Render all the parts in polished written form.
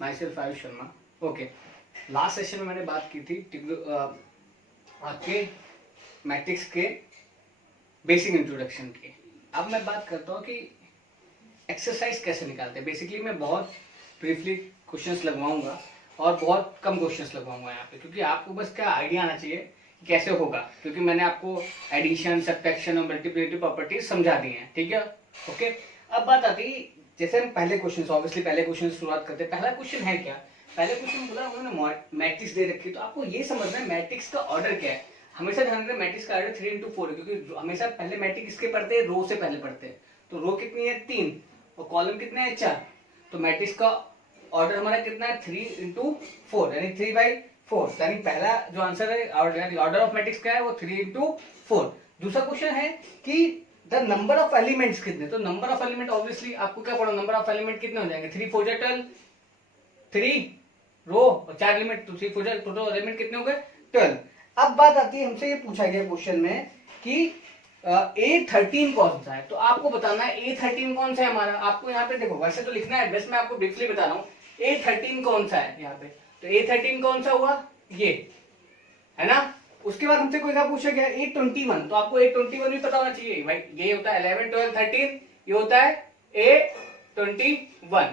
My self Ayush Sharma. Okay, last session में मैंने बात की थी आपके मैट्रिक्स के बेसिक इंट्रोडक्शन की। अब मैं बात करता हूँ कि एक्सरसाइज कैसे निकालते हैं। बेसिकली मैं बहुत ब्रीफली क्वेश्चंस लगवाऊंगा और बहुत कम क्वेश्चंस लगवाऊंगा यहाँ पे, क्योंकि आपको बस क्या आइडिया आना चाहिए कि कैसे होगा, क्योंकि मैंने आपको एडिशन, सब्ट्रैक्शन और मल्टीप्लिकेटिव प्रॉपर्टीज समझा दी हैं। ठीक है, ओके। अब बात आती है, जैसे हम पहले क्वेश्चन, ऑब्वियसली पहले क्वेश्चन से शुरुआत करते हैं। पहला क्वेश्चन है क्या, पहले क्वेश्चन बोला उन्होंने मैट्रिक्स दे रखी है, तो आपको ये समझना है मैट्रिक्स का ऑर्डर क्या है। हमेशा ध्यान रखना मैट्रिक्स का ऑर्डर 3 into 4 है, क्योंकि हमेशा पहले मैट्रिक्स किसके पढ़ते हैं, रो से पहले पढ़ते हैं। तो रो कितनी है 3 और कॉलम कितने हैं 4, तो मैट्रिक्स का ऑर्डर हमारा कितना है 3 into 4 यानी 3/4। यानी पहला जो आंसर है ऑर्डर ऑफ मैट्रिक्स क्या है वो 3 into 4। दूसरा क्वेश्चन है कि द नंबर ऑफ एलिमेंट्स कितने, तो नंबर ऑफ एलिमेंट ऑब्वियसली आपको क्या पढ़ा, नंबर ऑफ एलिमेंट कितने हो जाएंगे, 3 4 12, 3 रो और 4 एलिमेंट, तो 3 4 टोटल एलिमेंट कितने हो गए 12। अब बात आती है, हमसे ये पूछा गया क्वेश्चन में कि A13 कौन सा है, तो आपको बताना है A13 कौन सा है हमारा। आपको यहाँ पे देखो वैसे तो लिखना है एड्रेस, मैं आपको ब्रीफली बता रहा हूँ A13 कौन सा है यहाँ पे। तो A13 कौन सा हुआ, ये है ना। उसके बाद हमसे कोई ना पूछा गया A21, तो आपको A21 भी पता होना चाहिए भाई। ये होता है 11 12 13, ये होता है A21।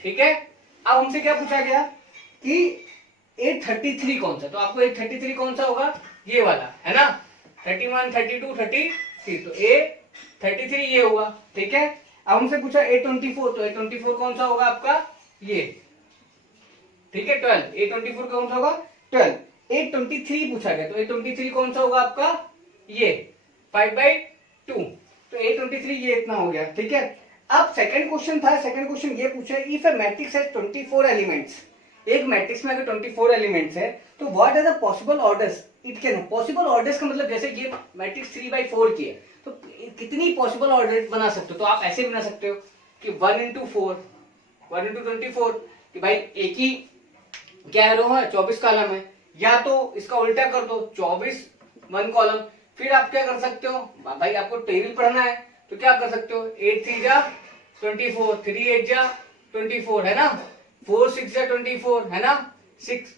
ठीक है, अब हमसे क्या पूछा गया कि A33 कौन सा, तो आपको A33 कौन सा होगा, ये वाला है ना, 31 32 33, तो A33 ये हुआ। ठीक है, अब हमसे पूछा A24, तो A24 कौन सा होगा आपका ये। ठीक है, 12, A24 कौन सा होगा 12। A23 पूछा गया, तो A23 कौन सा होगा आपका ये 5/2, तो A23 ये इतना हो गया। ठीक है, अब सेकंड क्वेश्चन था, सेकंड क्वेश्चन ये पूछा if a matrix has 24 elements, एक मैट्रिक्स में अगर 24 एलिमेंट्स है तो what are the possible orders it can. Possible orders का मतलब जैसे ये मैट्रिक्स 3/4 की है, तो कितनी पॉसिबल ऑर्डर बना सकते हो, तो आप ऐसे बना सकते हो कि 1 into 4 1 into 24, कि भाई एक ही क्या रो है 24 कॉलम है, या तो इसका उल्टा कर दो 24 1 कॉलम। फिर आप क्या कर सकते हो भाई, आपको टेबल पढ़ना है तो क्या कर सकते हो 8 3 जा 24, 3 8 जा 24 है ना, 4 6 जा 24 है ना, 6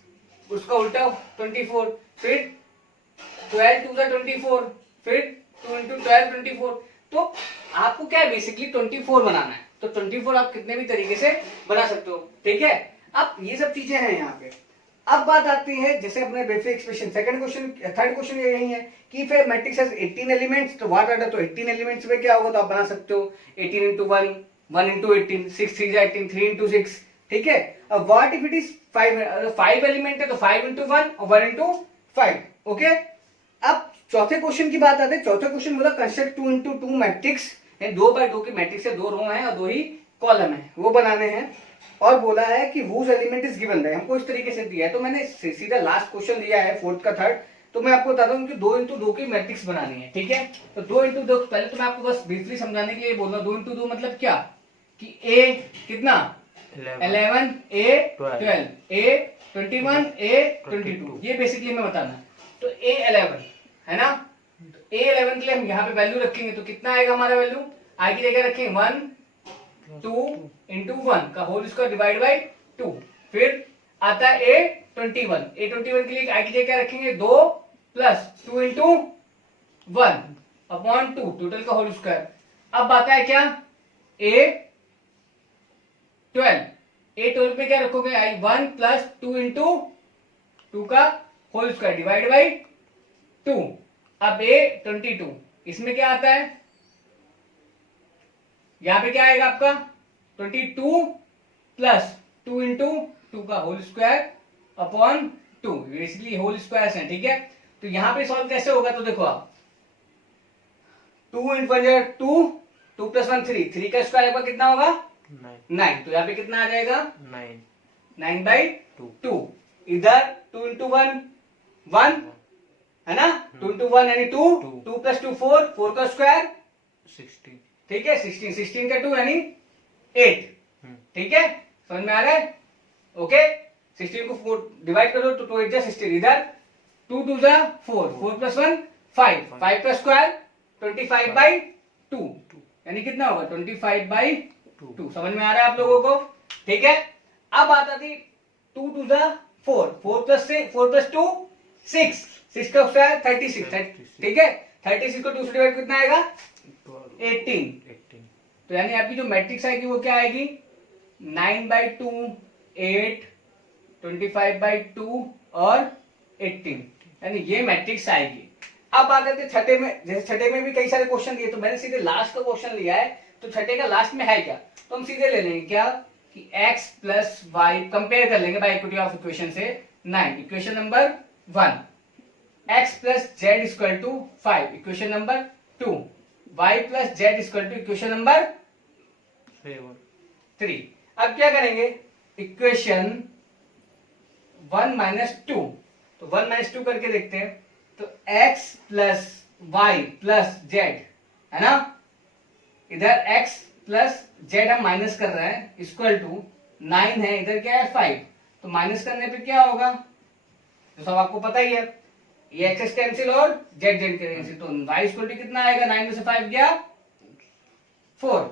उसका उल्टा 24, फिर 12 2 जा 24, फिर 2 into 12 24। तो आपको क्या है बेसिकली 24 बनाना है, तो 24 आप कितने भी तरीके से बना सकते हो। ठीक है, अब ये सब चीजें हैं यहाँ पे। अब बात आती है जैसे अपने basic expression, second question, third question ये यही है कि if a matrix has 18 elements तो व्हाट आर द, तो 18 एलिमेंट्स में क्या होगा, तो आप बना सकते हो 18 into 1 1 into 18, 6 3 जा 18, 3 into 6। ठीक है, अब what if it is 5 element है तो 5 into 1 और 1 into 5। ओके, अब चौथे क्वेश्चन की बात आते हैं। चौथे क्वेश्चन बोला कंस्ट्रक्ट 2 into 2 मैट्रिक्स, 2/2 की मैट्रिक्स है, 2 रो हैं और 2 ही कॉलम है, वो बनाने हैं। और बोला है कि whose element is given है, हमको इस तरीके से दिया है। तो मैंने सीधा लास्ट क्वेश्चन दिया है फोर्थ का थर्ड, तो मैं आपको बताता हूँ कि 2 into 2 की मैट्रिक्स बनानी है। ठीक है, तो 2 into 2 पहले तो मैं आपको बस ब्रीफली समझाने के लिए बोल रहा हूँ 2 into 2 मतलब क्या कि A कितना 11 A 12 A 21 A 22, ये बेसिकली मैं बताना। तो A11 है ना, तो A11 के लिए हम यहाँ पे वैल्यू रखेंगे, तो कितना आएगा हमारा वैल्यू, आई की जगह रखेंगे 1 2 into 1 का होल स्क्वायर डिवाइड बाय 2। फिर आता है A21, A21 के लिए आई की जगह क्या रखेंगे 2 प्लस 2 into 1 अपॉन 2 टोटल का होल स्क्वायर। अब आता है क्या A12 पे क्या रखोगे आई 1 प्लस 2 into 2 का होल स्क्वायर डिवाइड बाय 2। अब A22 इसमें क्या आता है, यहां पे क्या आएगा आपका 22 प्लस 2 into 2 का whole square upon 2, basically whole squares हैं। ठीक है, तो यहां पे सॉल्व कैसे होगा, तो देखो आप 2 into 1 2 2 plus 1 3, 3 का स्क्वायर आपका कितना होगा 9, तो यहाँ पे कितना आ जाएगा 9/2। इधर 2 into 1 1 है ना, 2 into 1 यानी 2 2 plus 2 4, 4 का स्क्वायर 16। ठीक है, 16 16 का 2 यानी 8। ठीक है, समझ में आ रहा है। ओके, 16 को 4 डिवाइड करो तो 2 8 जा 16, इधर 2 2 जा 4, 4 plus 1 5, 5 का स्क्वायर 25/2 यानी कितना होगा 25/2। समझ में आ रहा है आप लोगों को। ठीक है, अब आता थी 2 टू द 4, 4 प्लस 2 6, 6 का स्क्वायर 36, ठीक है। 36 को 2 से डिवाइड कितना आएगा 18। तो यानी आपकी जो मैट्रिक्स आएगी वो क्या आएगी 9/2, 8, 25/2 और 18, यानी ये मैट्रिक्स आएगी। अब बात करते हैं छठे में। जैसे छठे में भी कई सारे क्वेश्चन दिए, तो मैंने सीधे लास्ट का क्वेश्चन लिया है, तो छठे का लास्ट में है क्या, तो हम सीधे ले लेंगे क्या कि x प्लस वाई कंपेयर कर लेंगे बाय इक्विटी ऑफ इक्वेशन से 9, equation number 1, x plus z equal to 5, equation number 2, y plus z equal to equation number 3। अब क्या करेंगे इक्वेशन 1 माइनस 2, तो 1 माइनस 2 करके देखते हैं। तो x plus y plus z है ना, इधर x प्लस जेड हम माइनस कर रहे हैं इक्वल टू 9 है, इधर क्या है 5, तो माइनस करने पे क्या होगा तो सब आपको पता ही है, ये एक्स कैंसिल और जेड जेड कैंसिल, तो y इक्वल टू कितना आएगा 9 में से 5 गया 4।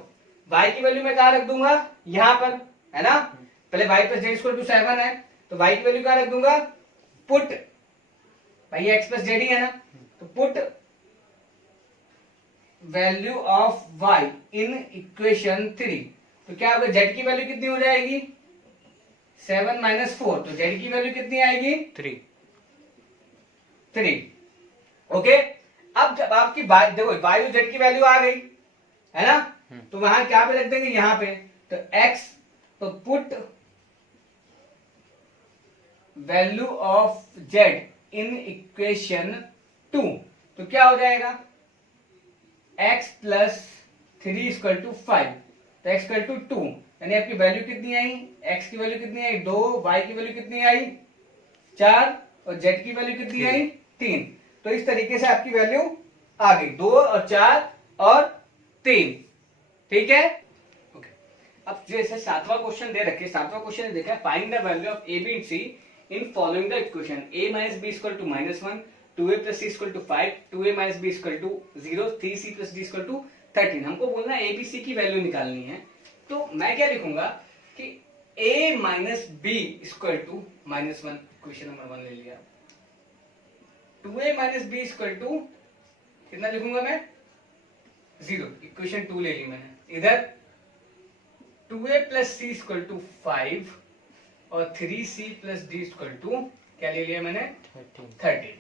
y की वैल्यू मैं कहां रख दूंगा यहां पर, है ना, पहले y plus z equal to 7 है, तो y की वैल्यू कहां रख दूंगा, पुट भाई ये x प्लस जेड ही है ना, तो put value of y in equation 3, तो क्या होगा z की वैल्यू कितनी हो जाएगी 7 माइनस 4, तो z की वैल्यू कितनी आएगी 3। ओके, अब जब आपकी देखो y और z की वैल्यू आ गई है ना, तो वहां क्या पे रख देंगे यहां पे, तो x, तो put value of z in equation 2, तो क्या हो जाएगा x प्लस 3 इक्वल टू 5, तो x इक्वल टू 2, यानी आपकी वैल्यू कितनी आई, x की वैल्यू कितनी आई 2, y की वैल्यू कितनी आई 4 और z की वैल्यू कितनी आई 3। तो इस तरीके से आपकी वैल्यू आ गई 2 और 4 और 3, ठीक है। ओके, अब जैसे सातवां क्वेश्चन दे रखे, सातवां क्वेश्चन देखा है find the value of a b and c in following the equation a minus b equal to -1, 2a plus c equal to 5, 2a minus b equal to 0, 3c plus d equal to 13। हमको बोलना है abc की value निकालनी है, तो मैं क्या लिखूंगा कि a minus b equal to -1, question number 1 ले लिया, 2a minus b equal to कितना लिखूंगा मैं 0, इक्वेशन 2 ले ली मैंने, इधर 2a plus c equal to 5 और 3c plus d equal to क्या ले लिया मैंने 13।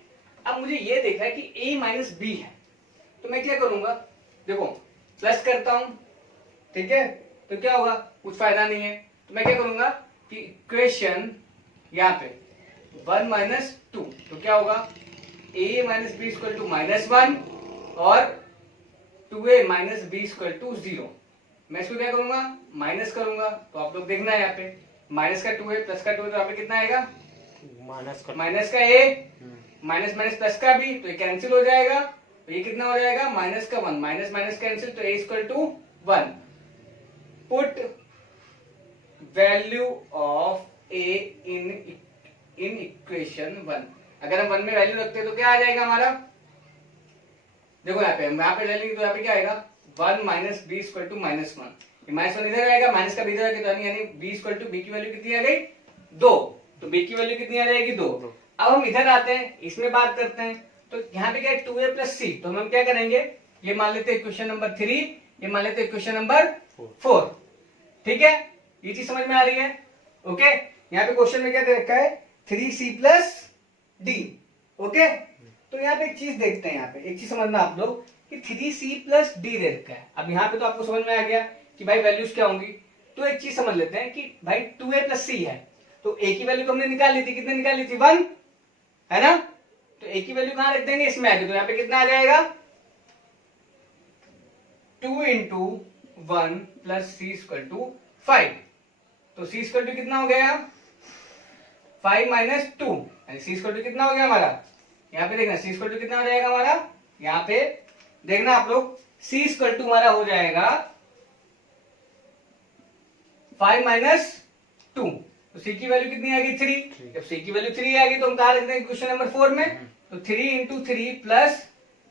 अब मुझे ये देखना है कि a माइनस बी है, तो मैं क्या करूंगा, देखो प्लस करता हूं, ठीक है, तो क्या होगा कुछ फायदा नहीं है, तो मैं क्या करूंगा कि इक्वेशन यहाँ पे 1 माइनस 2, तो क्या होगा a minus b equal to -1 और 2a minus b equal to 0। मैं इसको क्या करूंगा माइनस करूंगा, तो आप लोग देखना है यहाँ पे माइनस का 2 है प्लस का 2 है, तो यहाँ पे कितना आएगा माइनस का a माइनस माइनस प्लस का b, तो ये कैंसिल हो जाएगा, तो ये कितना हो जाएगा माइनस का 1, माइनस माइनस कैंसिल, तो a equal to 1। Put value of a in equation 1, अगर हम 1 में वैल्यू रखते हैं तो क्या आ जाएगा हमारा, देखो यहाँ पे हम यहाँ पे ले लेंगे, तो यहाँ पे क्या आएगा 1 माइनस बी इक्वल टू -1, -1 इधर आएगा, माइनस का b इधर आएगा, तो यानी b इक्वल टू b की वैल्यू कितनी आ गई 2, तो b की वैल्यू कितनी आ जाएगी 2। अब हम इधर आते हैं, इसमें बात करते हैं, तो यहाँ पे क्या है 2a प्लस सी, तो हम क्या करेंगे ये मान लेते हैं इक्वेशन नंबर 3, ये मान लेते हैं इक्वेशन नंबर 4, ठीक है, ये चीज समझ में आ रही है। ओके, यहाँ पे क्वेश्चन में क्या दे रखा है 3c प्लस डी, ओके, तो यहाँ पे एक चीज देखते हैं, यहाँ पे एक चीज समझना आप लोग कि 3c प्लस डी दे रखा है। अब यहाँ पे तो आपको समझ में आ गया कि भाई वैल्यूज क्या होंगी, तो एक चीज समझ लेते हैं कि भाई 2a प्लस सी है, तो a की वैल्यू हमने निकाल ली थी, कितने निकाल ली थी 1, है ना, तो a की वैल्यू कहां रख देंगे इसमें आगे, तो यहाँ पे कितना आ जाएगा 2 into 1 plus c equal to 5, तो सी इक्वल टू कितना हो गया 5 माइनस 2, यानी सी इक्वल टू कितना हो गया हमारा, यहाँ पे देखना सी इक्वल टू कितना हो जाएगा हमारा, यहाँ पे देखना आप लोग सी इक्वल टू हमारा हो जाएगा 5 माइनस 2, तो सी की वैल्यू कितनी आ गई 3, जब सी की वैल्यू 3 आ गई तो हम कहा रखते हैं क्वेश्चन नंबर 4 में, तो 3 into 3 plus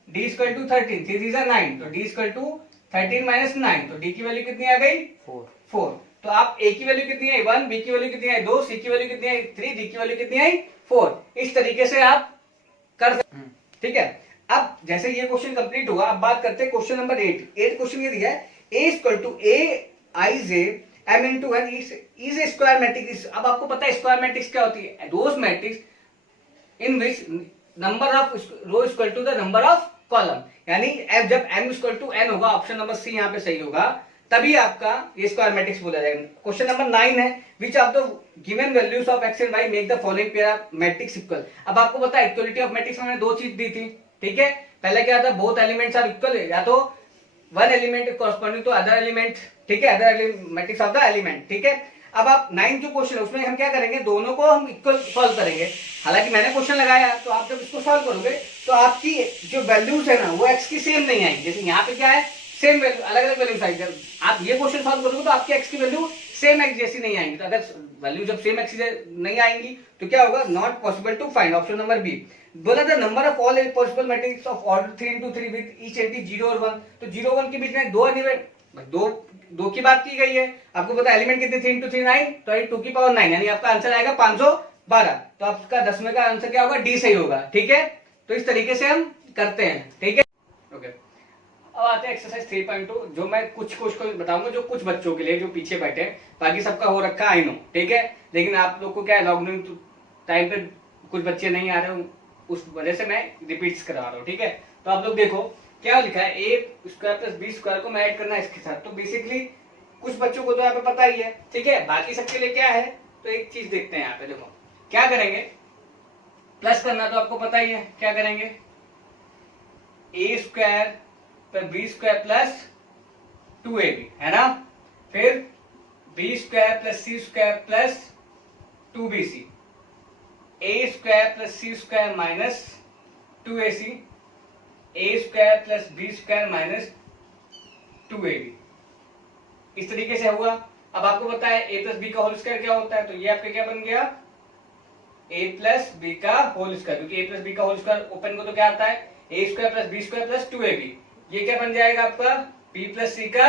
d equal to 13, 3 3 9, तो डी इक्वल टू 13 माइनस 9, तो डी की वैल्यू कितनी आ गई 4, तो तो आप ए की वैल्यू कितनी आई 1, बी की वैल्यू कितनी आई 2, सी की वैल्यू कितनी आई 3, डी की वैल्यू कितनी आई 4। इस तरीके से आप कर सकते हैं, ठीक है। अब जैसे ये क्वेश्चन कंप्लीट हुआ, अब बात करते हैं क्वेश्चन नंबर 8 क्वेश्चन ये दिया है a equal to a i j m into n is a square matrix. अब आपको पता है स्क्वायर मैट्रिक्स क्या होती है, those matrix in which number of row equal to the number of column, यानी जब m इक्वल टू n होगा, ऑप्शन नंबर सी यहाँ पे सही होगा, तभी आपका ये स्क्वायर मैट्रिक्स बोला जाएगा। क्वेश्चन नंबर 9 है which of the given values of x and y make the following pair of matrix equal. अब आपको पता है इक्वलिटी ऑफ मैट्रिक्स में दो चीज दी थी, ठीक है। पहले क्या था, बोथ एलिमेंट्स आर इक्वल, या तो one element corresponding to other element, ठीक है, other matrix of the element, ठीक है। अब आप 9 जो क्वेश्चन है उसमें हम क्या करेंगे, दोनों को हम इक्वल सॉल्व करेंगे। हालांकि मैंने क्वेश्चन लगाया, तो आप जब इसको सॉल्व करोगे तो आपकी जो वैल्यूज है ना वो x की सेम नहीं आएंगी। जैसे यहाँ पे क्या है, सेम वैल्यू, अलग अलग वैल्यूज आएंगे। जब आप ये क्वेश्चन सॉल्व करोगे तो आपकी x की वैल्यू सेम x जैसी नहीं आएंगी। तो अगर वैल्यू जब सेम x नहीं आएंगी तो क्या होगा, not possible to find, option number B. बोला the number of all possible matrix of order 3 into 3 with each entry 0 और 1। तो 0 1 के बीच में दो एलिमेंट, दो की बात की गई है। आपको पता है एलिमेंट कितने, 3 into 3 9, तो 2 की पावर 9, यानी आपका आंसर आएगा 512। तो आपका 10वें का आंसर क्या होगा, डी सही होगा, ठीक है। तो इस तरीके से हम करते हैं, ठीक है, ओके। अब आते हैं एक्सरसाइज 3.2, जो मैं कुछ को बताऊंगा, जो कुछ बच्चों के लिए जो पीछे बैठे, बाकी सबका हो रखा आई नो, ठीक है। लेकिन आप लोग को क्या है, लॉकडाउन टाइम पे कुछ बच्चे नहीं आ रहे, उस वजह से मैं रिपीट्स करा रहा हूँ, ठीक है। तो आप लोग देखो क्या लिखा है, A square plus B square को मैं ऐड करना है इसके साथ। तो बेसिकली कुछ बच्चों को तो यहाँ पे पता ही है, ठीक है, बाकी सबके लिए क्या है, तो एक चीज देखते हैं यहाँ पे। देखो क्या करेंगे, प्लस करना तो आपको पता ही है, क्या करेंगे, ए स्क्वायर पर बी स्क्वायर प्लस 2ab, है ना। फिर B square plus C square plus 2bc, A square plus C square minus 2ac, A square plus B square minus 2ab। इस तरीके से हुआ। अब आपको पता है a प्लस बी का होल स्क्वायर क्या होता है, तो ये आपका क्या बन गया, a प्लस बी का होल स्क्वायर, क्योंकि a प्लस बी का होल स्क्वायर ओपन को तो क्या आता है, A square plus B square plus 2ab। ये क्या बन जाएगा आपका, b प्लस सी का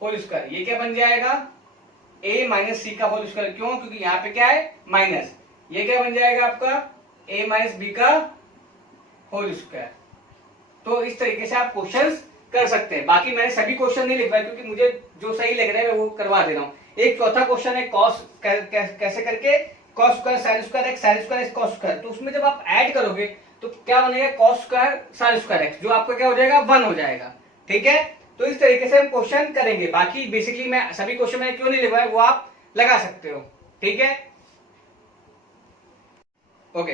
होल स्क्वायर। ये क्या बन जाएगा, a माइनस सी का होल स्क्वायर। क्यों, क्योंकि यहाँ पे क्या है, माइनस। ये क्या बन जाएगा आपका, a माइनस बी का होल स्क्वायर। तो इस तरीके से आप क्वेश्चंस कर सकते हैं। बाकी मैंने सभी क्वेश्चन नहीं लिखवाए, क्योंकि मुझे जो सही लग रहा है मैं वो करवा दे रहा हूँ। एक चौथा क्वेश्चन है कॉस, कैसे करके, cos square sine square x, sine square x cos square. तो उसमें जब आप ऐड करोगे तो क्या बनेगा, cos square sine square x, जो आपका क्या हो जाएगा, 1 हो जाएगा, ठीक है। तो इस तरीके से हम क्वेश्चन करेंगे। बाकी बेसिकली मैं सभी क्वेश्चन मैंने क्यों नहीं लिखवाए वो आप लगा सकते हो, ठीक है, ओके।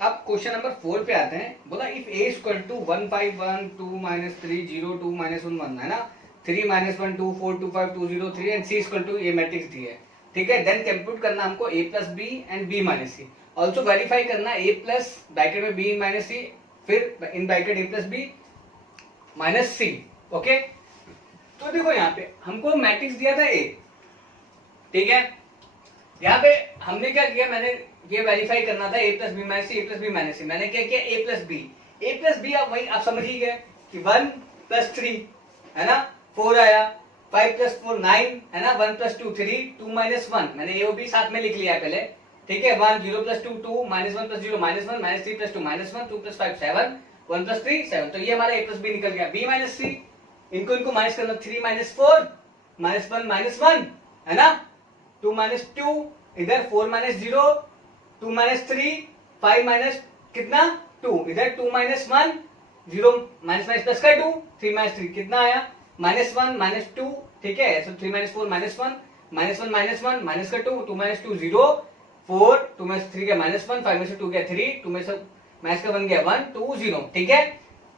अब क्वेश्चन नंबर 4 पे आते हैं। बोला इफ a इक्वल टू 1 5 1 2 -3 0 2 -1 1, है ना, 3 -1 2 4 2 5 2 0 3 and c equal to a matrix दी है, ठीक है। देन कंप्यूट करना हमको a plus B and b minus C. Also verify करना a प्लस ब्रैकेट में b माइनस सी, फिर in bracket a plus B minus C, okay. तो देखो यहाँ पे हमको मैट्रिक्स दिया था a, ठीक है। यहाँ पे हमने क्या किया, मैंने ये वेरीफाई करना था a plus B minus C, a plus B minus C. मैंने क्या किया, a प्लस बी, आप वही आप समझ ही गए कि 1 प्लस 3, है ना, 4 आया, 5 प्लस 4 9, है ना, 1 प्लस 2 3, 2 माइनस 1, मैंने ए बी साथ में लिख लिया है पहले, ठीक है। 1 0 plus 2 2, -1 plus 0 -1, -3 plus 2 -1, 2 plus 5 7, 1 plus 3 7। तो ये हमारा a प्लस बी निकल गया। b माइनस सी, इनको माइनस करना, 3 माइनस 4 -1 -1, है ना, 2 माइनस 2, इधर 4 माइनस 0, 2 माइनस 3, 5 माइनस कितना 2, इधर 2 माइनस 1, 0 माइनस माइनस प्लस का 2, 3 माइनस 3 कितना आया, -1 -2, ठीक है। तो 3 माइनस 4 -1, -1 -1 माइनस का 2, 2 माइनस 2 0, 4, 2 माइनस 3 गया -1, 5 में से 2 गया 3, 2 में से माइनस का बन गया 1 2 0, ठीक है।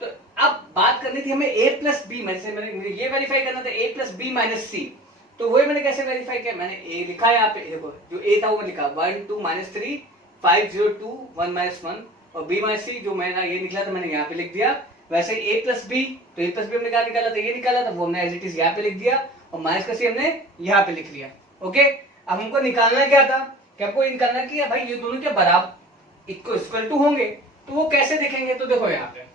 तो अब बात करनी थी हमें a प्लस बी, मैंने ये वेरीफाई करना था a प्लस बी माइनस सी। तो वही मैंने कैसे वेरीफाई किया, मैंने a लिखा है यहाँ पे, देखो जो a था वो लिखा 1 2 -3 5 0 2 1 -1, और b माइनस सी जो मैंने ये निकला था मैंने यहाँ पे लिख दिया। वैसे a प्लस बी, तो a प्लस बी हमने क्या निकाला था, ये निकाला था, वो हमने एज इट इज यहाँ पे लिख दिया, और माइनस का सी हमने यहाँ पे लिख लिया, ओके। अब हमको निकालना क्या था, कि आपको ये निकालना कि भाई ये दोनों क्या बराबर इक्वल टू होंगे। तो वो कैसे देखेंगे, तो देखो यहाँ पे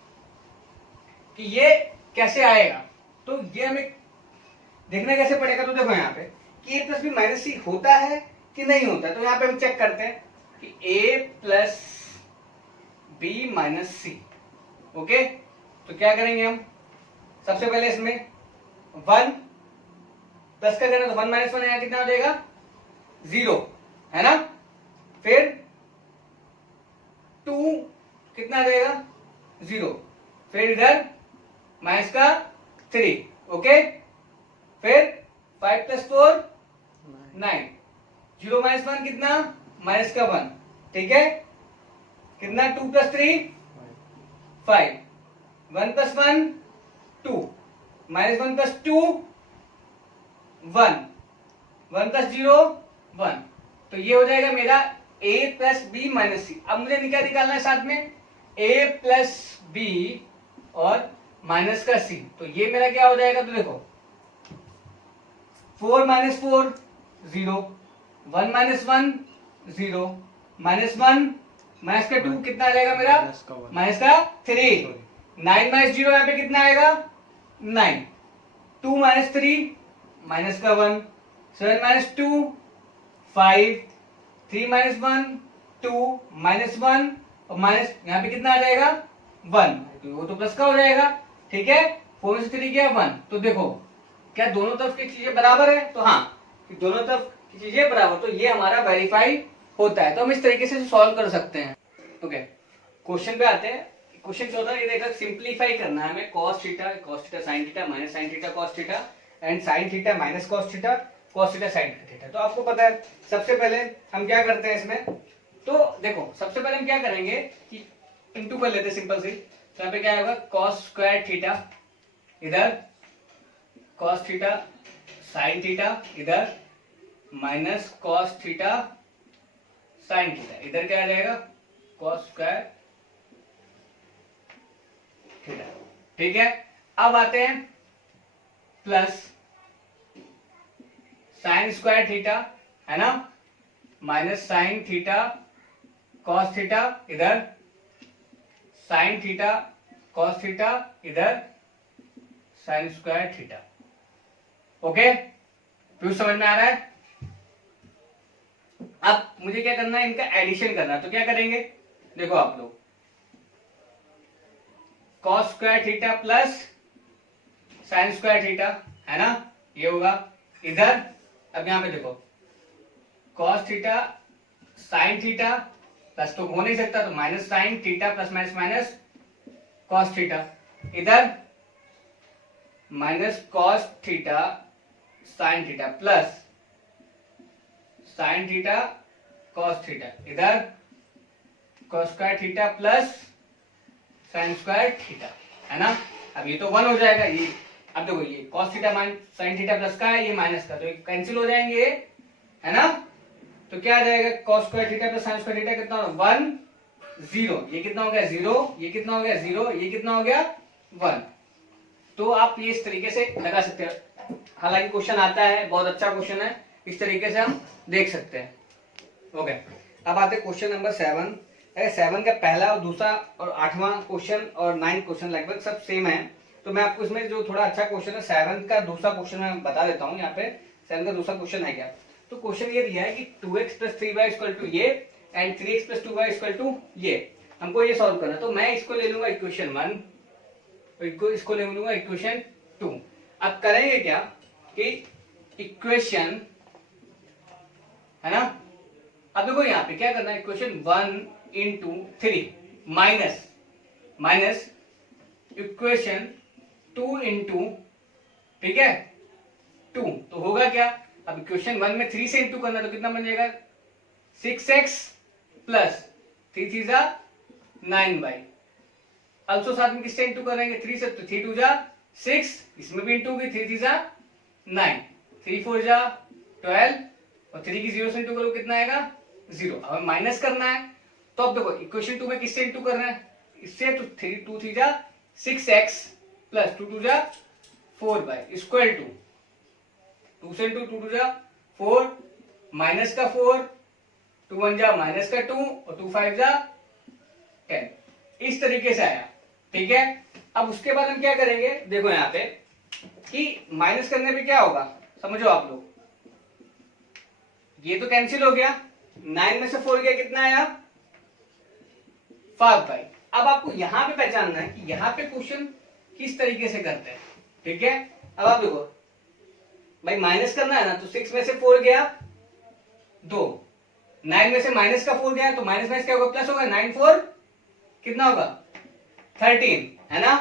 कि ये कैसे आएगा, तो ये हमें देखना कैसे पड़ेगा। तो देखो यहाँ पे कि ए प्लस बी माइनस सी होता है कि नहीं होता है। तो यहाँ पे हम चेक करते हैं कि ए plus B minus C. Okay, तो क्या करेंगे हम, सबसे पहले इसमें 1 प्लस का करना तो 1 माइनस 1 यहाँ कितना हो जाएगा 0, है ना। फिर 2 कितना आ जाएगा 0, फिर इधर माइनस का 3, ओके। फिर 5 प्लस 4 9, 0 माइनस 1 कितना माइनस का 1, ठीक है। कितना 2 plus 3 5, 1 plus 1 2, minus 1 plus 2 1, 1 plus 0 1। तो ये हो जाएगा मेरा a प्लस बी माइनस सी। अब मुझे क्या निकालना है साथ में, a प्लस बी और माइनस का c। तो ये मेरा क्या हो जाएगा, तो देखो 4 माइनस 4 0, 1 माइनस 1 0, माइनस 1 माइनस का 2 कितना आ जाएगा मेरा माइनस का 3, 9 माइनस 0 यहाँ पे कितना आएगा 9, 2 माइनस 3 माइनस का 1, 7 माइनस 2 5, 3 माइनस 1 2, माइनस 1 और माइनस यहाँ पे कितना आ जाएगा 1, तो वो तो प्लस का हो जाएगा, ठीक है। 4 में से 3 गया 1। तो देखो क्या दोनों तरफ की चीजें बराबर है, तो हाँ दोनों तरफ की चीजें बराबर, तो ये हमारा वेरीफाई होता है। तो हम इस तरीके से सॉल्व कर सकते हैं। ओके, क्वेश्चन पे आते हैं। क्वेश्चन क्या होता है, ये देखो सिंप्लीफाई करना है हमें। cos theta sin theta minus sin theta cos theta and sin theta minus cos theta sin theta. तो आपको पता है सबसे पहले हम क्या करते हैं इसमें, तो देखो सबसे पहले हम क्या करेंगे कि इंटू कर लेते हैं सिंपल सी। तो यहाँ पे क्या होगा cos स्क्वायर थीटा, इधर cos थीटा sin थीटा, इधर minus cos theta sin theta, इधर क्या आ जाएगा cos स्क्वायर थीटा, ठीक है। अब आते हैं प्लस साइन स्क्वायर थीटा, है ना, minus sine theta cos theta, इधर साइन थीटा कॉस थीटा, इधर साइन स्क्वायर थीटा। ओके, तो समझ में आ रहा है। अब मुझे क्या करना है, इनका एडिशन करना है। तो क्या करेंगे, देखो आप लोग cos square theta plus sine square theta, है ना, ये होगा। इधर अब यहां पे देखो cos theta sine theta plus तो हो नहीं सकता, तो minus sine theta plus minus minus cos theta, इधर minus cos theta sine theta plus sine theta cos theta, इधर cos square theta plus sine square theta, है ना। अब ये तो 1 हो जाएगा ये। अब देखो ये cos theta minus sine theta plus का है, ये माइनस का, तो ये कैंसिल हो जाएंगे, है ना। तो क्या आ जाएगा cos square theta plus sine square theta कितना होगा 1 0, ये कितना हो गया 0, ये कितना हो गया 0, ये कितना हो गया 1। तो आप ये इस तरीके से लगा सकते हैं। हालांकि क्वेश्चन आता है, बहुत अच्छा क्वेश्चन है, इस तरीके से हम देख सकते हैं। ओके, अब आते हैं क्वेश्चन नंबर 7। 7 का पहला और दूसरा और 8वां क्वेश्चन और 9 क्वेश्चन लगभग सब सेम है। तो मैं आपको इसमें जो थोड़ा अच्छा क्वेश्चन है 7 का दूसरा क्वेश्चन मैं बता देता हूँ। यहाँ पे 7 का दूसरा क्वेश्चन है क्या, तो क्वेश्चन ये दिया है कि 2x plus 3y equal to ये and 3x plus 2y equal to ये, हमको ये सॉल्व करना। तो मैं इसको ले लूंगा इक्वेशन 1, इसको ले लूंगा इक्वेशन 2। अब करेंगे क्या कि इक्वेशन, है ना, अब देखो यहाँ पे क्या करना है, equation 1 into 3 minus minus equation 2 into, ठीक है 2, तो होगा क्या, अब इक्वेशन 1 में 3 से इंटू करना, तो कितना बन जाएगा 6x प्लस 3 3 जा 9y। अल्सो साथ में किससे इंटू करेंगे 3 से, तो 3 2 जा 6, इसमें भी इंटू होगी 3 3 जा 9, 3 4 जा 12 और 3 की 0 से इंटू करो कितना आएगा 0। अब माइनस करना है, तो अब देखो इक्वेशन 2 में किससे इंटू करना है, इससे, तो 3 2 3 जा 6x प्लस 2 2 जा 4y इक्वल टू 2 से इंटू 2 2 जा 4 माइनस का 4, 2 1 जा माइनस का 2 और 2 5 जा 10। इस तरीके से आया, ठीक है। अब उसके बाद हम क्या करेंगे, देखो यहाँ पे कि माइनस करने पे क्या होगा, समझो आप लोग, ये तो कैंसिल हो गया, 9 में से 4 गया, कितना आया 5 बाई। अब आपको यहां पे पहचानना है कि यहां पे क्वेश्चन किस तरीके से करते हैं, ठीक है। अब आप देखो भाई माइनस करना है ना, तो 6 में से 4 गया 2, 9 में से माइनस का 4 गया तो माइनस माइनस क्या होगा, प्लस होगा, 9 4 कितना होगा 13, है ना।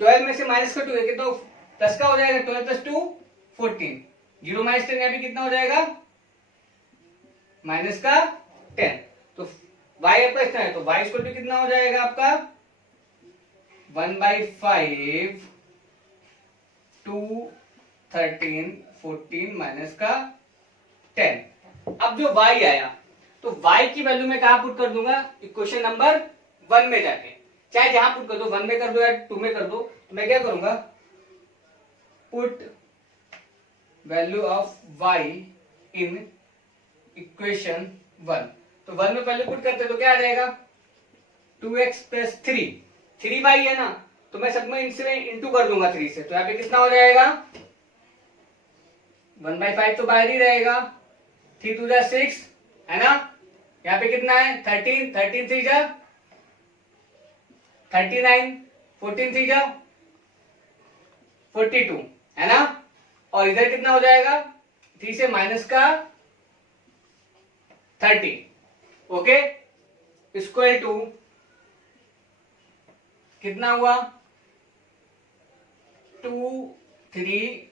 12 में से माइनस का 2 है कितना, प्लस का हो जाएगा, 12 प्लस 2 14, 0 माइनस 10 यहाँ पे कितना हो जाएगा माइनस का 10। तो y आपका इतना है तो y इक्वल टू कितना हो जाएगा आपका 1/5 2 13 14 माइनस का 10। अब जो y आया तो y की वैल्यू मैं कहां पुट कर दूंगा, इक्वेशन नंबर 1 में जाके, चाहे जहां पुट कर दो, 1 में कर दो या 2 में कर दो, तो मैं क्या करूंगा, put value of y in equation 1। तो 1 में वैल्यू पुट करते तो क्या आ जाएगा 2x प्लस 3y है ना, तो मैं सब में इनसे इंटू कर दूंगा 3 से, तो यहाँ पे कितना हो जाएगा 1/5 तो बाहर ही रहेगा, 3 2 जा 6 है ना, यहाँ पे कितना है 13, 13 3 जा 39, 14 3 जा 42 है ना, और इधर कितना हो जाएगा 3 से माइनस का 30, ओके, इक्वल टू कितना हुआ 2 3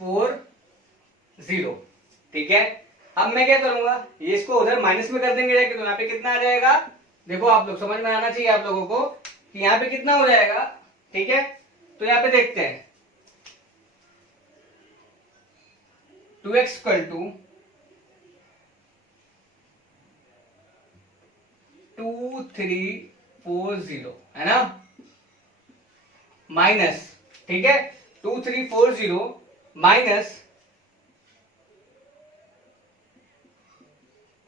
4 0, ठीक है। अब मैं क्या करूंगा, ये इसको उधर माइनस में कर देंगे जाके, तो यहाँ पे कितना आ जाएगा, देखो आप लोग समझ में आना चाहिए आप लोगों को कि यहाँ पे कितना हो जाएगा, ठीक है। तो यहाँ पे देखते हैं 2x इक्वल टू 2 3 4 0 है ना, माइनस, ठीक है 2 3 4 0 माइनस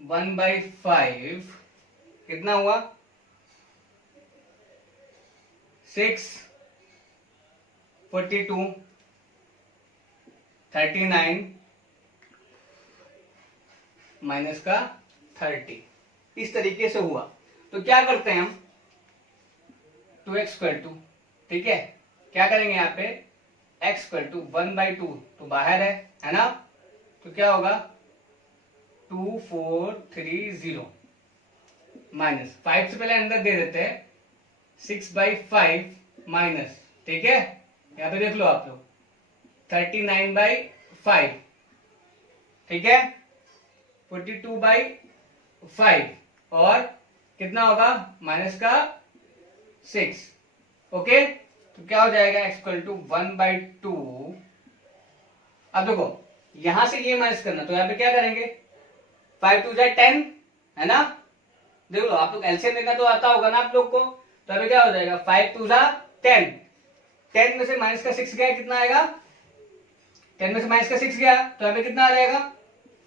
1/5 कितना हुआ 6 42 39 माइनस का 30, इस तरीके से हुआ। तो क्या करते हैं हम 2x इक्वल टू, ठीक है, क्या करेंगे यहाँ पे x इक्वल टू 1/2 तो बाहर है ना, तो क्या होगा 2 4 3 0 माइनस 5 से पहले अंदर दे देते हैं 6/5 माइनस, ठीक है, यहाँ पे देख लो आप लोग 39/5, ठीक है 42/5 और कितना होगा माइनस का 6, ओके। तो क्या हो जाएगा x इक्वल टू 1/2। अब देखो यहां से ये माइनस करना, तो यहाँ पे क्या करेंगे 5 2 जा 10 है ना, देख लो आप लोग एलसीएम लेना तो आता होगा ना आप लोग को, तो अभी क्या हो जाएगा 5 2 जा 10, 10 में से माइनस का 6 गया, कितना आएगा 10 में से माइनस का 6 गया, तो यहाँ पे कितना आ जाएगा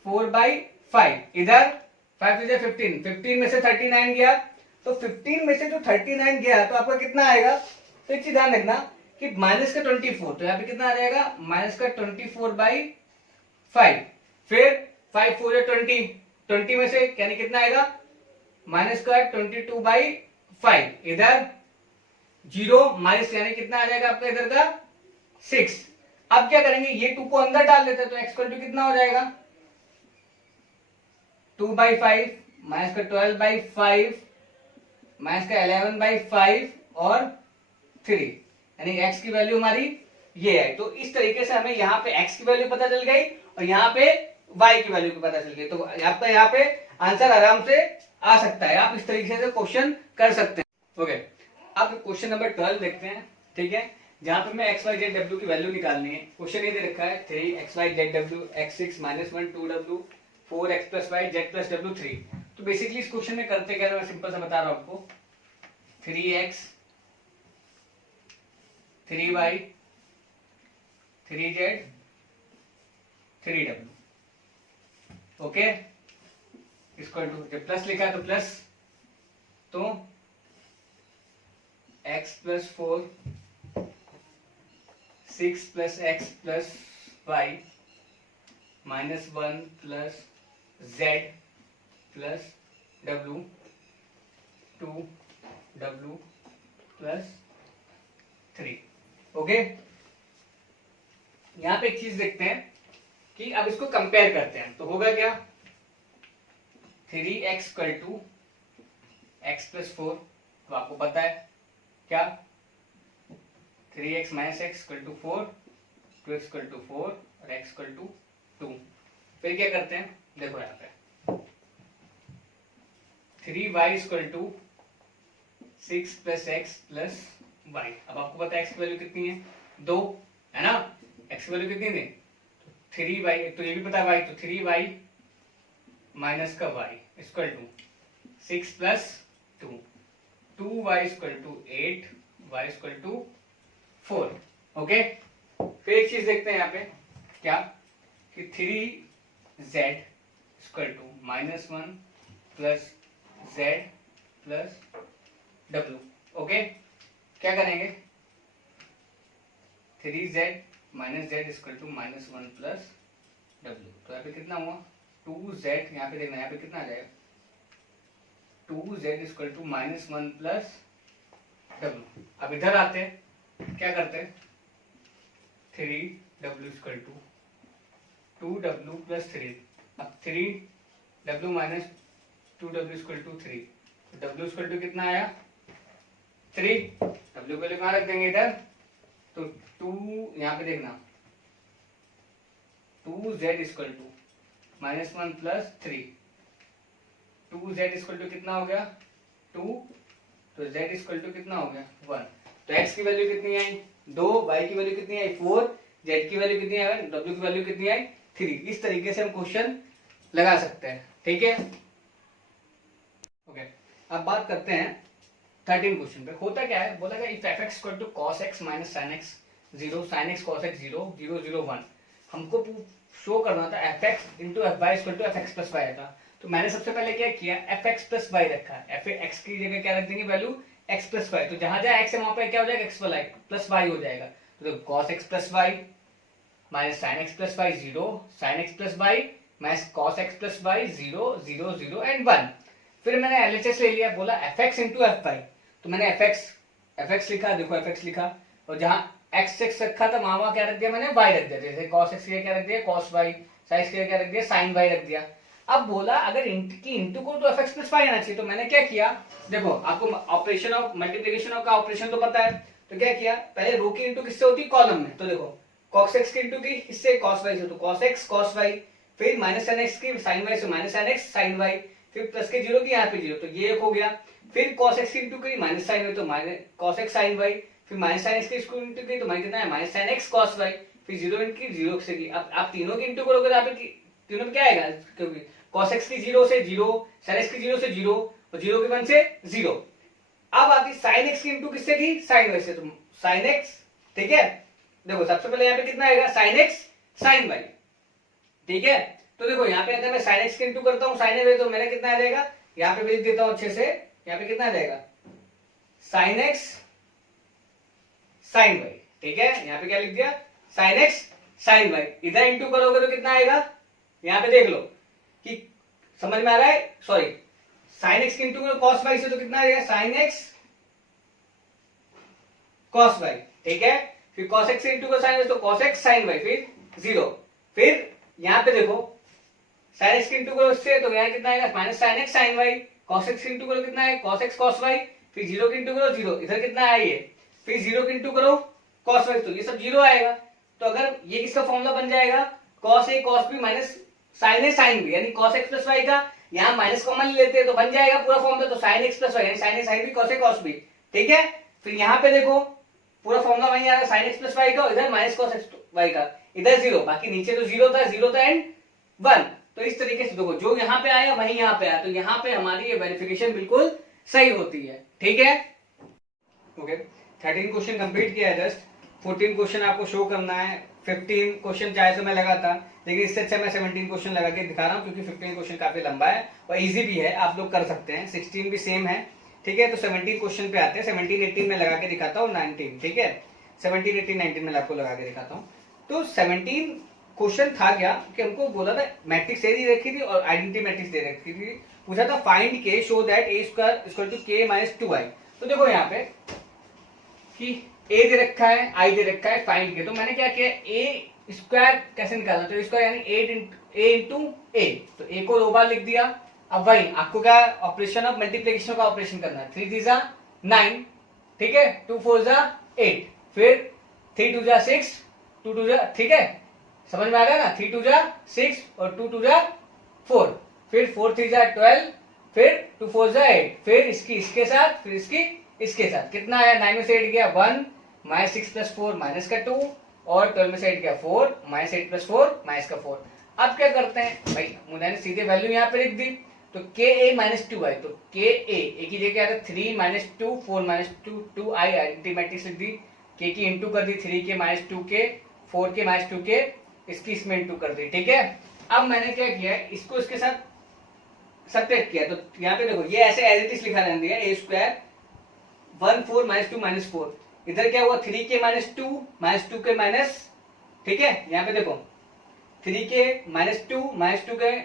4/5, इधर 5 2 जा 15, 15 में से 39 गया, तो 15 में से जो 39 गया तो आपका कितना आएगा, तो एक चीज ध्यान रखना कि माइनस का 24, तो यहाँ पे कितना आ जाएगा माइनस का 24/5, फिर 5 4 या 20, 20 में से यानी कितना आएगा माइनस का 22/5, इधर 0 माइनस यानी कितना आ जाएगा आपका इधर का 6। अब क्या करेंगे ये 2 को अंदर डाल देते हैं, तो x इक्वल टू कितना हो जाएगा 2/5 माइनस का 12/5 माइनस का 11/5 और 3, यानी x की वैल्यू हमारी ये है। तो इस तरीके से हमें यहाँ पे x की वैल्यू पता चल गई और यहाँ पे y की वैल्यू पता चल गई, तो आपका यहाँ पे आंसर आराम से आ सकता है, आप इस तरीके से क्वेश्चन कर सकते हैं, ओके। अब क्वेश्चन नंबर 12 देखते हैं, ठीक है, जहां पे मैं x y z w की वैल्यू निकालनी है। क्वेश्चन ये दे रखा है 3x y z w x6 -1 2w 4x + y z + w 3। तो बेसिकली इस क्वेश्चन में करते क्या है, मैं सिंपल सा बता रहा हूं आपको, 3x 3y 3z 3w, okay, equal to, जब प्लस लिखा है तो प्लस, तो x + 4 6 + x + y -1 plus z plus w 2w plus 3। Okay, यहां पे एक चीज देखते हैं कि अब इसको कंपेयर करते हैं तो होगा क्या, 3x टू x प्लस 4, तो आपको पता है क्या 3x minus x to 4, 2x to 4 और x टू 2। फिर क्या करते हैं, देखो यहाँ पे 3y to 6 plus x plus y. अब आपको पता है x की वैल्यू कितनी है, 2 है ना, x की वैल्यू कितनी थी, 3y, तो ये भी पता है y, तो 3y माइनस का y equal to 6 plus 2, 2y equal to 8, y equal to 4। Okay, फिर एक चीज देखते हैं यहाँ पे क्या, कि 3z equal to -1 plus z plus w। Okay, क्या करेंगे, 3z minus z equal to -1 plus w, तो यहाँ पे कितना हुआ 2z, यहाँ पे देखना, यहाँ पे कितना आ जाएगा 2z equal to -1 plus w। अब इधर आते हैं, क्या करते हैं, 3w equal to 2w plus 3। अब 3w minus 2w equal to 3, तो w इक्वल टू कितना आया 3, w को कहाँ रख देंगे इधर, तो 2, यहाँ पे देखना 2z equal to -1 plus 3, 2z equal to कितना हो गया 2, तो z इक्वल टू कितना हो गया 1। तो x की वैल्यू कितनी आई 2, y की वैल्यू कितनी आई 4, z की वैल्यू कितनी आई, w की वैल्यू कितनी आई 3। इस तरीके से हम क्वेश्चन लगा सकते हैं, ठीक है। ओके, अब बात करते हैं 13 क्वेश्चन पे। होता क्या है, बोला गया if f(x) equal to cos x minus sin x 0, sin x cos x 0, 0 0 1, हमको शो करना था f(x) into fy equal to fx plus y था। तो मैंने सबसे पहले क्या किया, fx प्लस वाई रखा है, f(x) की जगह क्या रख देंगे वैल्यू x प्लस वाई, तो जहां जहां x है वहां पे क्या हो जाएगा x प्लस वाई हो जाएगा। तो देखो cos x plus y minus sin x plus y 0, sin x plus y minus cos x plus y 0 0 0 and 1। फिर मैंने LHS ले लिया, बोला fx इंटू fy, तो मैंने fx लिखा, देखो fx लिखा, और जहां x रखा था वहां क्या रख दिया मैंने y रख दिया, जैसे cos x के क्या रख दिया cos y, sin x के क्या रख दिया sin y रख दिया। अब बोला अगर इंटू को तो fx प्लस y आना चाहिए, तो मैंने क्या किया, देखो आपको ऑपरेशन ऑफ मल्टीप्लिकेशन ऑफ का ऑपरेशन तो पता है, तो क्या किया, पहले रो की इंटू किससे होती है कॉलम में, तो देखो cos x की इंटू की किससे cos y से, तो cos x cos y, फिर माइनस sin x की sin y से minus sin x sin y, फिर प्लस के 0 की यहाँ पे 0, तो ये एक हो गया। फिर cos x की इंटू की माइनस sin y, तो minus cos x sin y, फिर माइनस sin x की इंटू की तो माइनस कितना है minus sin x cos y, फिर 0 इंटू की 0 से की। अब आप तीनों की इंटू करोगे तो यहाँ पे तीनों में क्या आएगा, क्योंकि cos x की 0 से 0, sin x की 0 से 0 और 0 की 1 से 0। अब आती sin x की इंटू किससे की sin y से, तो sin x, ठीक है। देखो सबसे पहले यहाँ पे कितना आएगा sin x sin y, ठीक है। तो देखो यहाँ पे अगर मैं sin x की इंटू करता हूँ sin y, तो मेरा कितना आ जाएगा, यहाँ पे लिख देता हूँ अच्छे से, यहाँ पे कितना आ जाएगा sin x sin y, ठीक है। यहाँ पे क्या लिख दिया sin x sin y, इधर इंटू करोगे तो कितना आएगा, यहाँ पे देख लो कि समझ में आ रहा है, सॉरी sin x की इंटू करो cos y से, तो कितना आएगा sin x cos y, ठीक है। फिर cos x से इंटू करो sin y, तो cos x sin y, फिर 0। फिर यहाँ पे देखो sin x की इंटू करो इससे, तो यहाँ कितना आएगा minus sin x sin y, cos x की इंटू करो कितना है cos x cos y, फिर 0 की इंटू करो 0, इधर कितना है ये, फिर 0 की इंटू करो cos y, तो ये सब 0 आएगा। तो अगर ये किसका फॉर्मूला बन जाएगा cos a cos b minus sin a sin b, यानी cos x प्लस y का यहाँ माइनस कॉमन लेते हैं तो बन जाएगा पूरा फॉर्मूला, तो sin x प्लस y यानी sin a sin b cos a cos b, ठीक है। फिर यहाँ पे देखो पूरा फॉर्मूला वही आ रहा है sin x प्लस y का, इधर माइनस cos x y का, इधर 0, बाकी नीचे तो 0 था एंड 1। तो इस तरीके से देखो जो यहाँ पे आया वही यहाँ पे आया, तो यहाँ पे हमारी ये वेरिफिकेशन बिल्कुल सही होती है, ठीक है। ओके, 13 क्वेश्चन कंप्लीट किया है, जस्ट 14 क्वेश्चन आपको शो करना है। 15 क्वेश्चन चाहे तो मैं लगाता, लेकिन इससे अच्छा मैं 17 क्वेश्चन लगा के दिखा रहा हूँ, क्योंकि 15 क्वेश्चन काफी लंबा है और इजी भी है, आप लोग कर सकते हैं। 16 भी सेम है, ठीक है। तो 17 क्वेश्चन पे आते हैं, 17 18 में लगा के दिखाता हूँ, 19, ठीक है। 17 18 19 में आपको लगा के दिखाता हूँ। तो 17 क्वेश्चन था क्या कि हमको बोला था मैट्रिक्स ए दे रखी थी और आइडेंटिटी मैट्रिक्स दे रखी थी, पूछा था find k show that a square equal to k minus 2i। तो देखो यहाँ पे कि ए दे रखा है, आई दे रखा है, फाइंड के। तो मैंने क्या किया, ए स्क्वायर कैसे निकालना, तो स्क्वायर यानी ए इंटू ए, तो ए को 2 बार लिख दिया। अब वही आपको क्या ऑपरेशन ऑफ मल्टीप्लिकेशन का ऑपरेशन करना है, 3 3 जा 9, ठीक है, 2 4 जा 8, फिर 3 2 जा 6, 2 2 जा, ठीक है, समझ में आ गया ना, 3 2 जा 6 और 2 2 जा 4, फिर 4 3 जा 12, फिर 2 4 जा 8, फिर इसकी इसके साथ, फिर इसकी इसके साथ, कितना आया, 9 में से 8 गया 1, माइनस 6 प्लस 4 माइनस का 2, और 12 में से 8 गया 4, माइनस 8 प्लस 4 माइनस का 4। अब क्या करते हैं भाई, मैंने सीधे वैल्यू यहाँ पे लिख दी, तो के ए माइनस 2i, तो के ए की जगह आता 3 minus 2 4 minus 2 2i, identity matrix लिख दी, के की इंटू कर दी 3 के माइनस 2 के, 4 के माइनस 2 के, इसकी इसमें इंटू कर दी, ठीक है। अब मैंने क्या किया, इसको इसके साथ सब्ट्रैक्ट किया, तो यहाँ पे देखो ये ऐसे एज इट इज लिखा रहने दिया, ए स्क्वायर 1 4 माइनस 2 माइनस 4, इधर क्या हुआ 3 के माइनस 2 के माइनस, ठीक है, यहाँ पे देखो 3 के माइनस 2 के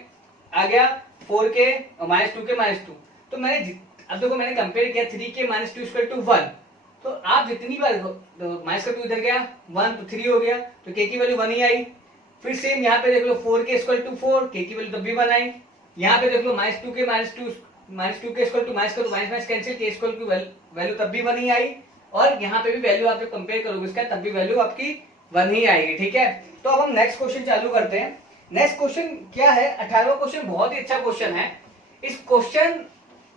आ गया, 4 के और माइनस 2 के माइनस 2। तो मैंने अब देखो मैंने कंपेयर किया 3 के माइनस 2 इक्वल टू 1, तो आप जितनी बार माइनस का 2 इधर गया 1 तो 3 हो गया, तो के की वैल्यू 1 ही आई। फिर सेम यहाँ पे देख लो 4 के इक्वल टू 4, के की वैल्यू तब भी 1 आई। यहाँ पे देख लो माइनस 2 के माइनस 2 के इक्वल टू माइनस का, तो माइनस माइनस कैंसिल, के इक्वल टू वैल्यू तब भी 1 ही आई, और यहाँ पे भी वैल्यू आप जब कंपेयर करोगे इसका तब भी वैल्यू आपकी 1 ही आएगी, ठीक है। तो अब हम नेक्स्ट क्वेश्चन चालू करते हैं। नेक्स्ट क्वेश्चन क्या है, 18वां क्वेश्चन बहुत ही अच्छा क्वेश्चन है। इस क्वेश्चन,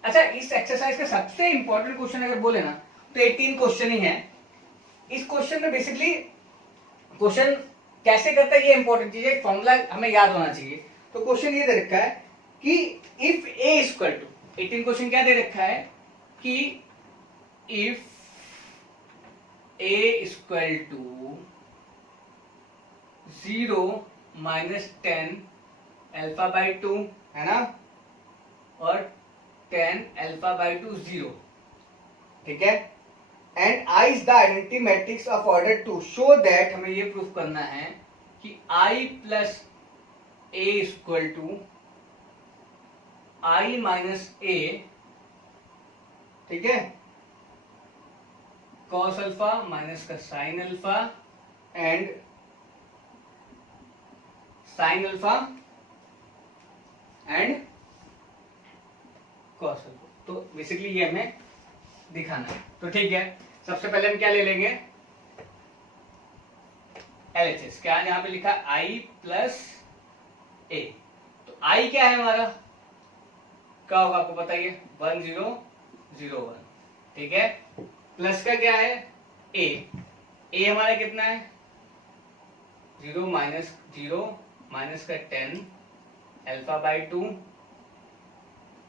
अच्छा इस एक्सरसाइज का सबसे इंपॉर्टेंट क्वेश्चन अगर बोले ना तो 18 क्वेश्चन ही है। इस क्वेश्चन में बेसिकली क्वेश्चन कैसे करता है ये इंपॉर्टेंट चीज है, फॉर्मूला हमें याद होना चाहिए। तो क्वेश्चन ये दे रखा है कि if a equal to, 18 question क्या दे रखा है कि if a equal to 0 minus 10 alpha by 2 है ना, और 10 अल्फा बाई 2 0, ठीक है, and I is the identity matrix of order 2, show that, हमें ये प्रूफ करना है कि I plus A equal to I minus A, ठीक है, कॉस अल्फा माइनस का sine alpha and sine alpha and cos alpha. तो बेसिकली ये हमें दिखाना है। तो ठीक है, सबसे पहले हम क्या ले लेंगे, LHS, क्या यहाँ पे लिखा आई प्लस ए, तो आई क्या है हमारा, क्या होगा आपको बताइए, 1 0 0 1, ठीक है, प्लस का क्या है ए हमारा कितना है 0 माइनस का 10 alpha by 2,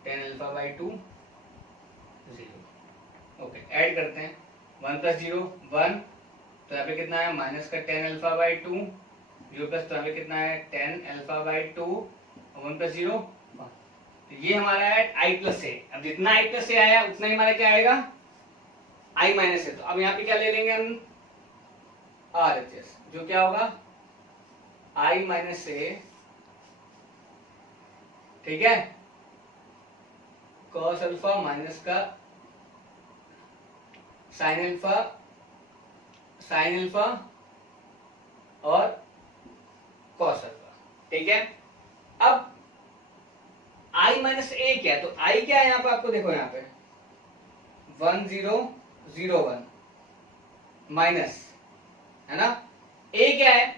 10 alpha by 2 0, okay, add करते हैं 1 प्लस 0 1, तो यहाँ पे कितना है माइनस का 10 अल्फा बाई 2, 0 प्लस, तो यहाँ पे कितना है 10 अल्फा बाई 2, 1 प्लस 0 1, तो ये हमारा है आई प्लस ए। अब जितना आई प्लस ए आया उतना ही हमारा क्या आएगा आई माइनस ए। तो अब यहाँ पे क्या ले लेंगे हम RHS, जो क्या होगा आई माइनस ए, ठीक है, कॉस अल्फा माइनस का साइन अल्फा और कॉस अल्फा, ठीक है। अब आई माइनस ए क्या है, तो आई क्या है यहाँ पे आपको देखो, यहाँ पे 1 0 0 1 माइनस, है ना, ए क्या है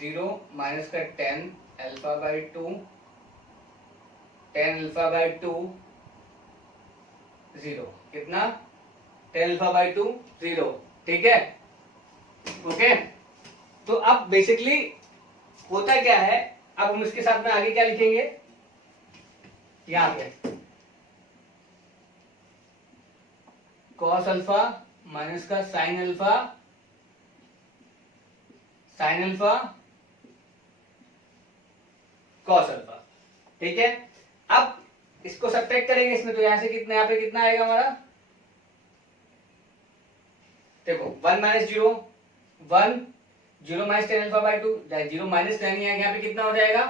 0 माइनस का 10 अल्फा बाई 2, 10 अल्फा बाई 2 0, कितना 10 अल्फा बाई 2 0, ठीक है, ओके। तो अब बेसिकली होता क्या है, अब हम इसके साथ में आगे क्या लिखेंगे, यहां पे कॉस अल्फा माइनस का साइन अल्फा कॉस अल्फा, ठीक है। अब इसको सब्ट्रैक्ट करेंगे इसमें, तो यहां से कितना, यहाँ पे कितना आएगा हमारा, देखो 1 minus 0 1, zero minus tan alpha by to, zero minus ten यहाँ पे कितना हो जाएगा,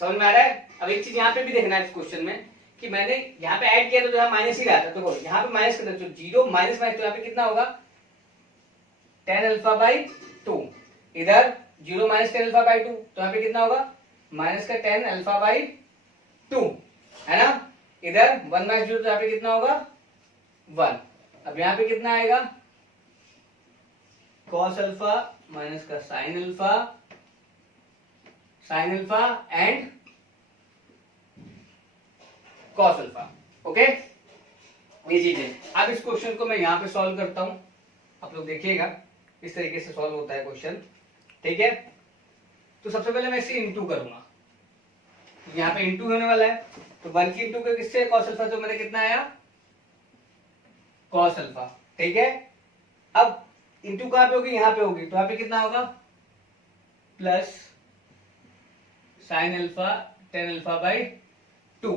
समझ में आ रहा है। अब एक चीज यहाँ पे भी देखना है इस क्वेश्चन में कि मैंने यहाँ पे ऐड किया तो यहाँ माइनस ही रहा था, तो यहाँ पे माइनस कर दो, जीरो माइनस माइनस, तो यहाँ पे कितना होगा टेन अल्फा बाई टू, इधर zero minus tan alpha by to, तो यहाँ पे कितना होगा माइनस का टेन अल्फा बाई टू, है ना। इधर वन माइनस जीरो, तो यहाँ पे कितना होगा वन। अब यहाँ पे कितना आएगा कॉस अल्फा माइनस का sine alpha, sine alpha and cos alpha. Okay, ये चीज है। अब इस क्वेश्चन को मैं यहाँ पे सॉल्व करता हूं, आप लोग देखिएगा इस तरीके से सॉल्व होता है क्वेश्चन, ठीक है। तो सबसे पहले मैं इसे इंटू करूंगा, यहाँ पे इंटू होने वाला है, तो वन की इंटू किससे कॉस अल्फा, तो मेरे कितना आया कॉस अल्फा, ठीक है। अब इंटू कहां पे होगी, यहाँ पे होगी, तो यहाँ पे कितना होगा plus sine alpha tan alpha by to.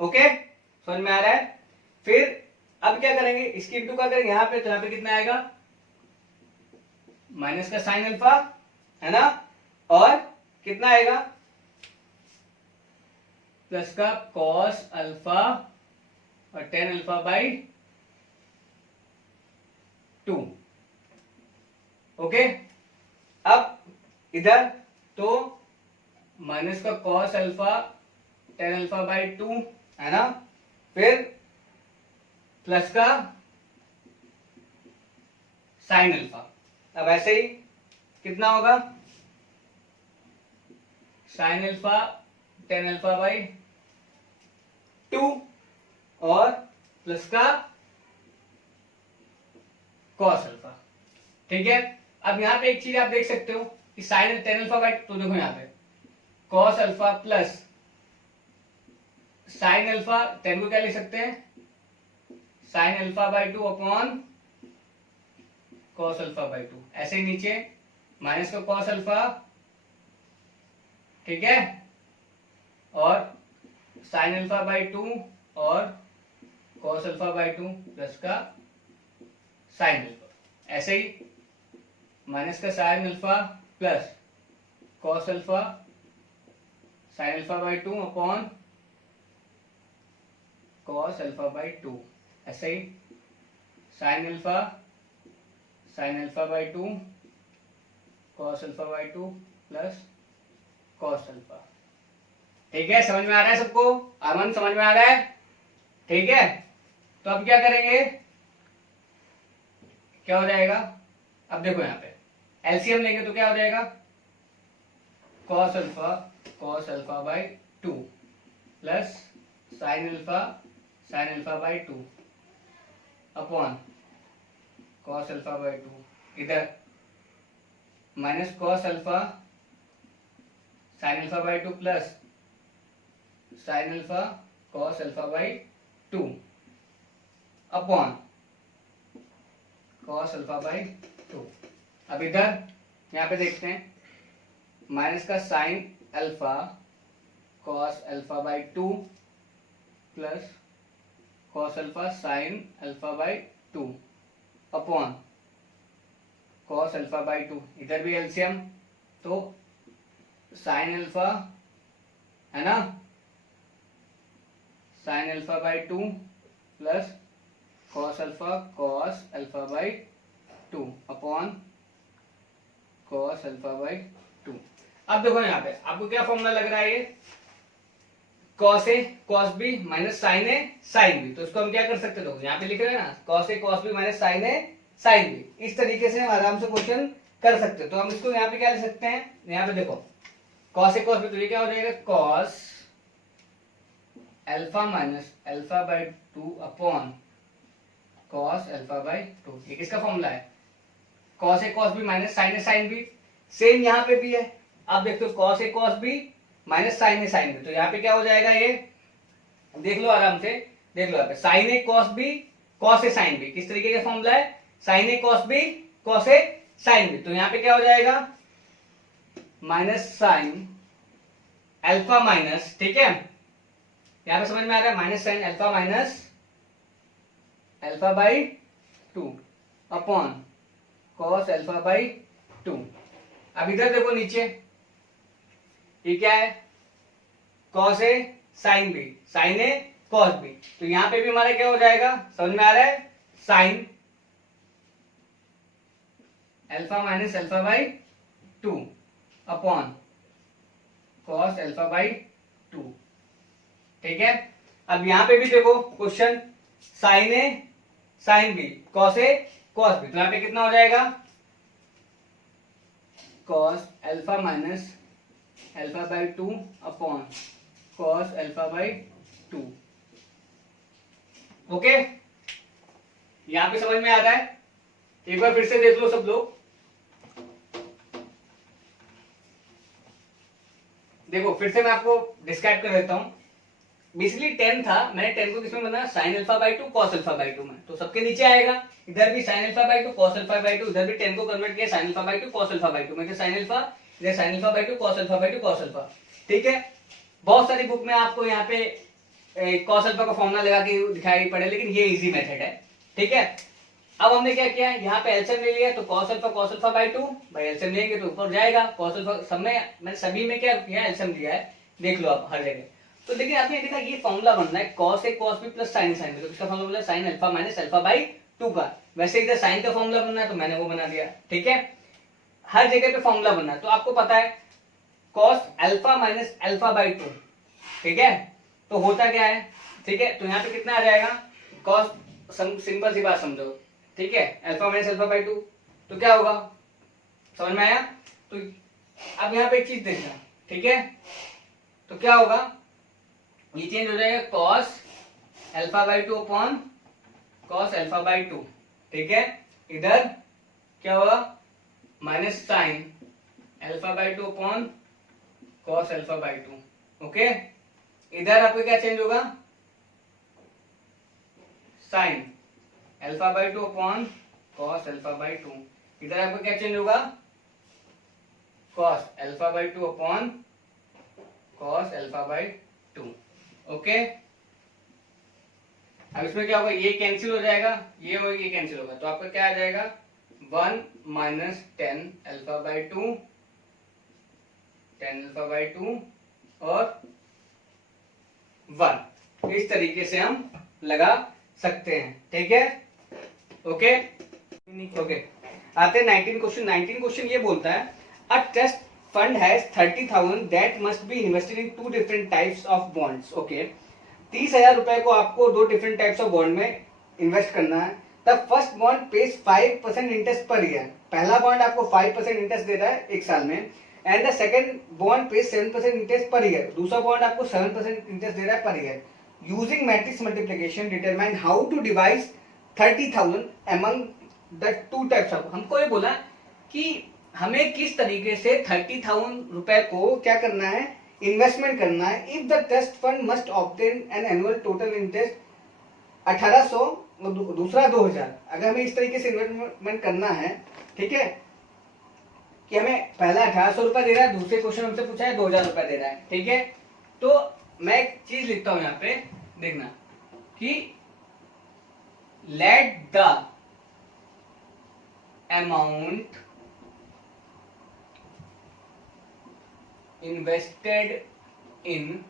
Okay, समझ में आ रहा है। फिर अब क्या करेंगे, इसकी इंटू का करेंगे यहाँ पे, तो यहाँ पे कितना आएगा माइनस का साइन अल्फा, है ना, और कितना आएगा प्लस का कॉस अल्फा और tan alpha by to. Okay, अब इधर तो माइनस का cos alpha tan alpha by to, है ना, फिर प्लस का साइन अल्फा। अब ऐसे ही कितना होगा sine alpha tan alpha by two और प्लस का कॉस अल्फा, ठीक है। अब यहां पे एक चीज आप देख सकते हो कि साइन टेन अल्फा बाई, तो देखो यहाँ पे cos alpha plus sine alpha, ten को क्या लिख सकते हैं sign alpha by two upon cos alpha by two, ऐसे ही नीचे माइनस का कॉस अल्फा, ठीक है, और साइन अल्फा बाई टू और cos alpha by two plus का साइन अल्फा, ऐसे ही माइनस का sine alpha plus cos alpha sine alpha by two upon cos alpha by two, ऐसे ही sine alpha by two cos alpha by two plus cos alpha, ठीक है। समझ में आ रहा है सबको, अमन समझ में आ रहा है, ठीक है। तो अब क्या करेंगे, क्या हो जाएगा, अब देखो यहाँ पे एलसीएम लेंगे तो क्या हो जाएगा cos alpha by two plus sine alpha by two upon cos alpha by two, इधर minus cos alpha sine alpha by two plus sine alpha cos alpha by two upon cos alpha by two. अब इधर यहाँ पे देखते हैं minus का sine alpha cos alpha by two plus cos alpha sine alpha by two upon cos alpha by two, इधर भी LCM, तो साइन अल्फा, है ना, sign alpha by two plus cos alpha by two upon cos alpha by two. अब देखो यहाँ पे आपको क्या फॉर्मूला लग रहा है, ये cos A cos B minus sign A sign b, तो इसको हम क्या कर सकते हैं, यहाँ पे लिख रहे हैं ना cos A cos B minus sign A sine B, इस तरीके से हम आराम से क्वेश्चन कर सकते हैं। तो हम इसको यहाँ पे क्या लिख सकते हैं, यहाँ पे देखो कॉस ए कॉस बी, तो ये क्या हो जाएगा cos alpha minus alpha by two upon cos alpha by to, ये किसका फॉर्मूला है cos A cos B minus sign A sine B, same यहाँ पे भी है। आप देखते हो cos A cos B minus sign A sign b, तो यहाँ पे क्या हो जाएगा, ये देख लो आराम से, देख लो यहाँ पे sign A cos B cos A sine B, किस तरीके का फॉर्मूला है sign A cos B cos A sign b, तो यहाँ पे क्या हो जाएगा माइनस साइन अल्फा माइनस, ठीक है, यहाँ पे समझ में आ रहा है minus sign alpha minus alpha by two upon cos alpha by two, अब इधर देखो नीचे, ये क्या है, cos A sine B, sign A cos B, तो यहां पे भी हमारा क्या हो जाएगा, समझ में आ रहा है, sign alpha minus alpha by 2 upon cos alpha by 2। ठीक है, अब यहां पे भी देखो question, sign A sine B cos A cos B, तो यहां पे कितना हो जाएगा, cos alpha minus alpha by 2 upon cos alpha by 2। Okay, यहां पे समझ में आ रहा है, एक बार फिर से देख लो सब लोग। देखो फिर से मैं आपको डिस्क्राइब कर देता हूं। बेसिकली 10 था, मैंने 10 को किसमें बनाया, sign alpha by 2 cos alpha by 2 में, तो सबके नीचे आएगा, इधर भी sign alpha by 2 cos alpha by 2, इधर भी 10 को कन्वर्ट किया sign alpha by 2 cos alpha by 2 में, साइन अल्फा, इधर sign alpha by 2 cos alpha by 2 cos alpha. ठीक है, बहुत सारी बुक में आपको यहाँ पे कॉस अल्फा का फॉर्मूला लगा के दिखाई पड़े, लेकिन ये इजी मेथड है। ठीक है, अब हमने क्या किया, यहाँ पे एलसीएम ले लिया, तो cos अल्फा बाई 2 भाई, एलसीएम लेंगे तो ऊपर जाएगा, cos अल्फा सब में, मैंने सभी में क्या किया, एलसीएम लिया है, देख लो आप हर जगह। तो देखिए आपने देखा ये फॉर्मूला बनना है cos a cos b plus sine sine b, तो इसका formula sine alpha minus alpha by 2 का। वैसे इधर साइन का फॉर्मूला बनना है तो मैंने वो बना दिया। ठीक है, हर जगह पे फॉर्मूला बनना है, तो आपको पता है cos alpha minus alpha by 2। ठीक है, तो होता क्या है, ठीक है, तो यहाँ पे कितना आ जाएगा, cos, सिंपल सी बात समझो, ठीक है, अल्फा माइनस अल्फा बाई 2, तो क्या होगा, समझ में आया। तो अब यहाँ पे एक चीज देखना, ठीक है, तो क्या होगा, ये चेंज हो जाएगा cos alpha by 2 upon cos alpha by 2। ठीक है, इधर क्या होगा, minus sign alpha by 2 upon cos alpha by 2। Okay, इधर आपको क्या चेंज होगा, sign alpha by 2 upon cos alpha by 2, इधर आपको क्या चेंज होगा, cos alpha by 2 upon cos alpha by 2। Okay, अब इसमें क्या होगा, ये कैंसिल हो जाएगा, ये और ये कैंसिल होगा, तो आपका क्या आ जाएगा, 1 minus 10 alpha by 2, 10 alpha by 2 और 1, इस तरीके से हम लगा सकते हैं। ठीक है, ओके ओके, आते हैं 19 क्वेश्चन। 19 क्वेश्चन ये बोलता है, a trust fund has 30,000 that must be invested in 2 different types of bonds. Okay, 30,000 रुपए को आपको 2 डिफरेंट टाइप्स ऑफ बॉन्ड में इन्वेस्ट करना है। The first bond page 5% interest per year, पहला बॉन्ड आपको 5% इंटरेस्ट दे रहा है एक साल में, and the second bond page 7% interest per year, दूसरा बॉन्ड आपको 7% इंटरेस्ट दे रहा है per year. Using matrix multiplication determine how to divide 30,000 among the 2 types of। हमको ये बोला कि हमें किस तरीके से 30,000 रुपए को क्या करना है, इन्वेस्टमेंट करना है। If the trust fund must obtain an annual total interest 1800, दूसरा 2000, अगर हमें इस तरीके से इन्वेस्टमेंट करना है, ठीक है, कि हमें पहला 1800 रुपए दे रहा है, दूसरे क्वेश्चन हमसे पूछा है 2000 रुपए दे रहा है। ठीक है, तो मैं एक चीज लिखता हूं यहाँ पे, देखना कि let the amount invested in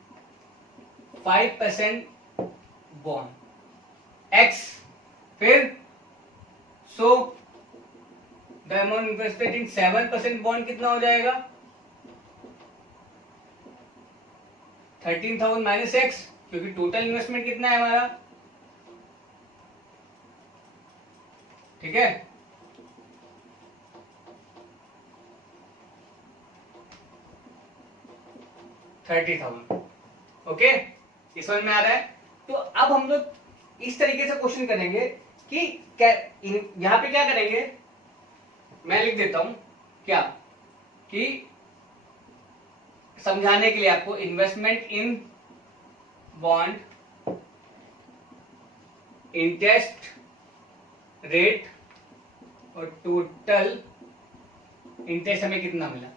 5% bond x, फिर so the amount invested in 7% bond कितना हो जाएगा, 13,000 माइनस x, क्योंकि टोटल इन्वेस्टमेंट कितना है हमारा, ठीक है, 30,000। ओके, इस समझ में आ रहा है। तो अब हम लोग इस तरीके से क्वेश्चन करेंगे कि यहां पे क्या करेंगे, मैं लिख देता हूं क्या, कि समझाने के लिए आपको, investment in bond, interest rate और टोटल इंटरेस्ट हमें कितना मिला।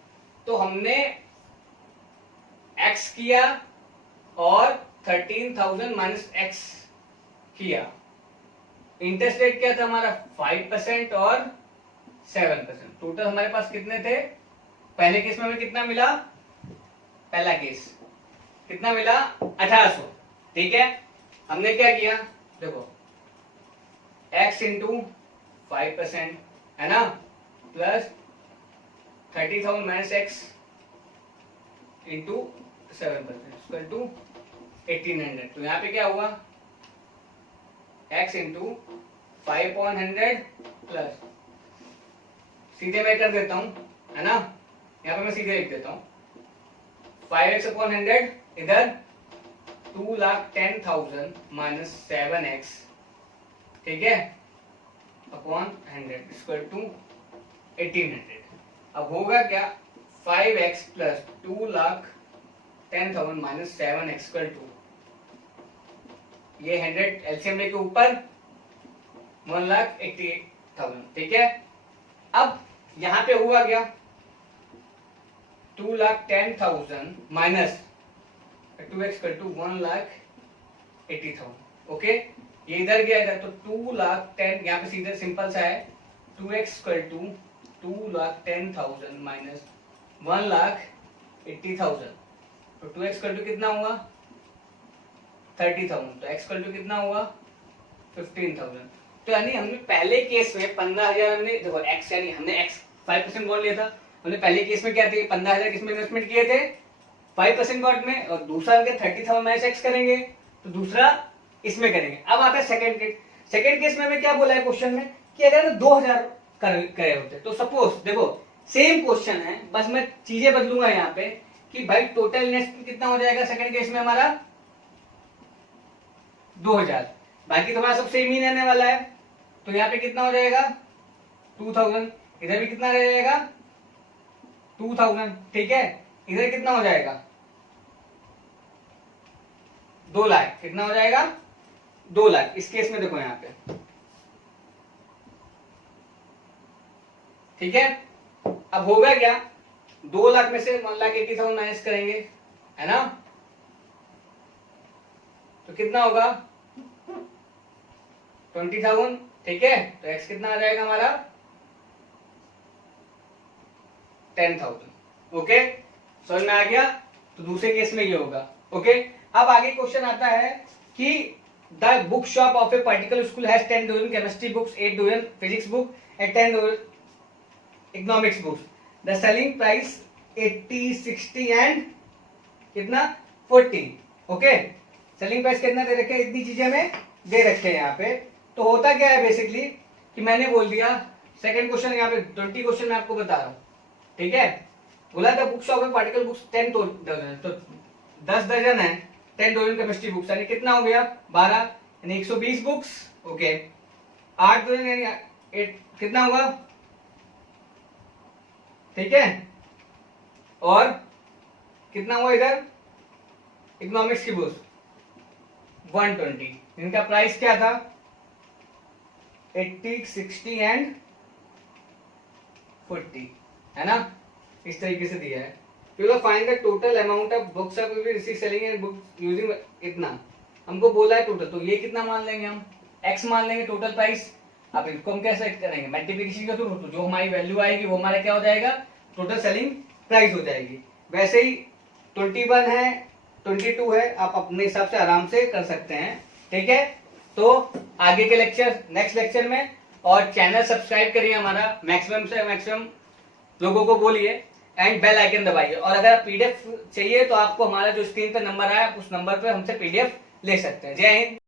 तो हमने x किया और 13,000 माइनस x किया। इंटरेस्ट रेट क्या था हमारा, 5% और 7%। टोटल हमारे पास कितने थे, पहले केस में हमें कितना मिला, पहला केस कितना मिला 1800, ठीक है। हमने क्या किया, देखो x इंटू 5% है ना, plus 30,000 minus x into 7% equal to 1800। तो यहाँ पे क्या हुआ, x इंटू 5/100 प्लस, सीधे मैं कर देता हूं है ना, यहाँ पे मैं सीधे लिख देता हूं 5x/100 इधर 2,10,000 माइनस 7x, ठीक है, अपॉन 100 इक्वल टू 1800। अब होगा क्या, 5x plus 2,10,000 minus 7x equal to, ये 100 एलसीएम लेके ऊपर 1,80,000, ठीक है। अब यहां पे हुआ क्या, 2,10,000 minus 2x equal to 1,80,000, okay. ये इधर गया इधर, तो 2,10,000 यहाँ पे सीधे सिंपल सा है, 2x इक्वल टू 2,10,000 माइनस 1,80,000, तो 2x इक्वल टू कितना हुआ 30,000, तो x इक्वल टू कितना हुआ 15,000। तो यानी हमने पहले केस में 15,000 हमने, देखो x यानी हमने x 5% बॉन्ड लिया था, हमने पहले केस में क्या थे 15,000 किसमें इन्वेस्टमेंट किए थे 5% बॉन्ड में, और दूसरा के 30,000 माइनस x करेंगे, तो दूसरा इसमें करेंगे। अब आता है सेकंड केस। सेकंड केस में हमें क्या बोला है क्वेश्चन में कि अगर 2,000 करे होते, तो सपोज देखो सेम क्वेश्चन है, बस मैं चीजें बदलूंगा यहाँ पे कि भाई टोटल इन्वेस्टमेंट कितना हो जाएगा सेकंड केस में हमारा 2,000, बाकी तुम्हारा सब सेम ही रहने वाला है, तो यहाँ पे कितना हो जाएगा 2,000, इधर भी कितना रह जाएगा 2,000, ठीक है। इधर कितना हो जाएगा 2 लाख, कितना हो जाएगा 2 लाख। इस केस में देखो यहाँ पे, ठीक है। अब होगा क्या, 2 लाख में से 1,80,000 माइनस करेंगे है ना, तो कितना होगा 20,000, ठीक है। तो x कितना आ जाएगा हमारा 10,000, ओके, समझ में आ गया। तो दूसरे केस में ये होगा, ओके। अब आगे क्वेश्चन आता है कि the book shop of a particular school has 10 dozen chemistry books, 8 dozen physics book and 10 dozen economics books. The selling price 80, 60 and कितना 40, ओके। सेलिंग प्राइस कितना दे रखे, इतनी चीजें हमें दे रखे हैं यहाँ पे। तो होता क्या है बेसिकली कि मैंने बोल दिया सेकंड क्वेश्चन, यहाँ पे 20 क्वेश्चन मैं आपको बता रहा हूँ, ठीक है। बोला था बुक शॉप में पार्टिकल बुक्स 10 डजन, तो 10 डजन है 10 डजन केमिस्ट्री बुक्स, यानी कितना हो गया 12, यानी 120 बुक्स, ओके। 8 डजन यानी 8 कितना होगा, ठीक है। और कितना हुआ इधर इकोनॉमिक्स की बुक्स 120, इनका प्राइस क्या था 80, 60 एंड 40, है ना, इस तरीके से दिया है। फिर find the total amount of books of receive selling and books using, इतना हमको बोला है टोटल, तो ये कितना मान लेंगे हम x मान लेंगे टोटल प्राइस। अब इसको हम कैसे करेंगे मल्टीप्लिकेशन के थ्रू, तो जो हमारी वैल्यू आएगी वो हमारा क्या हो जाएगा टोटल सेलिंग प्राइस हो जाएगी। वैसे ही 21 है 22 है, आप अपने हिसाब से आराम से कर सकते हैं, ठीक है। तो आगे के लेक्चर नेक्स्ट लेक्चर में, और चैनल सब्सक्राइब करिए हमारा, मैक्सिमम से मैक्सिमम लोगों को बोलिए, एंड बेल आइकन दबाइए। और अगर पीडीएफ चाहिए तो आपको हमारा जो स्क्रीन पर नंबर आया उस नंबर पे हमसे पीडीएफ ले सकते हैं। जय हिंद।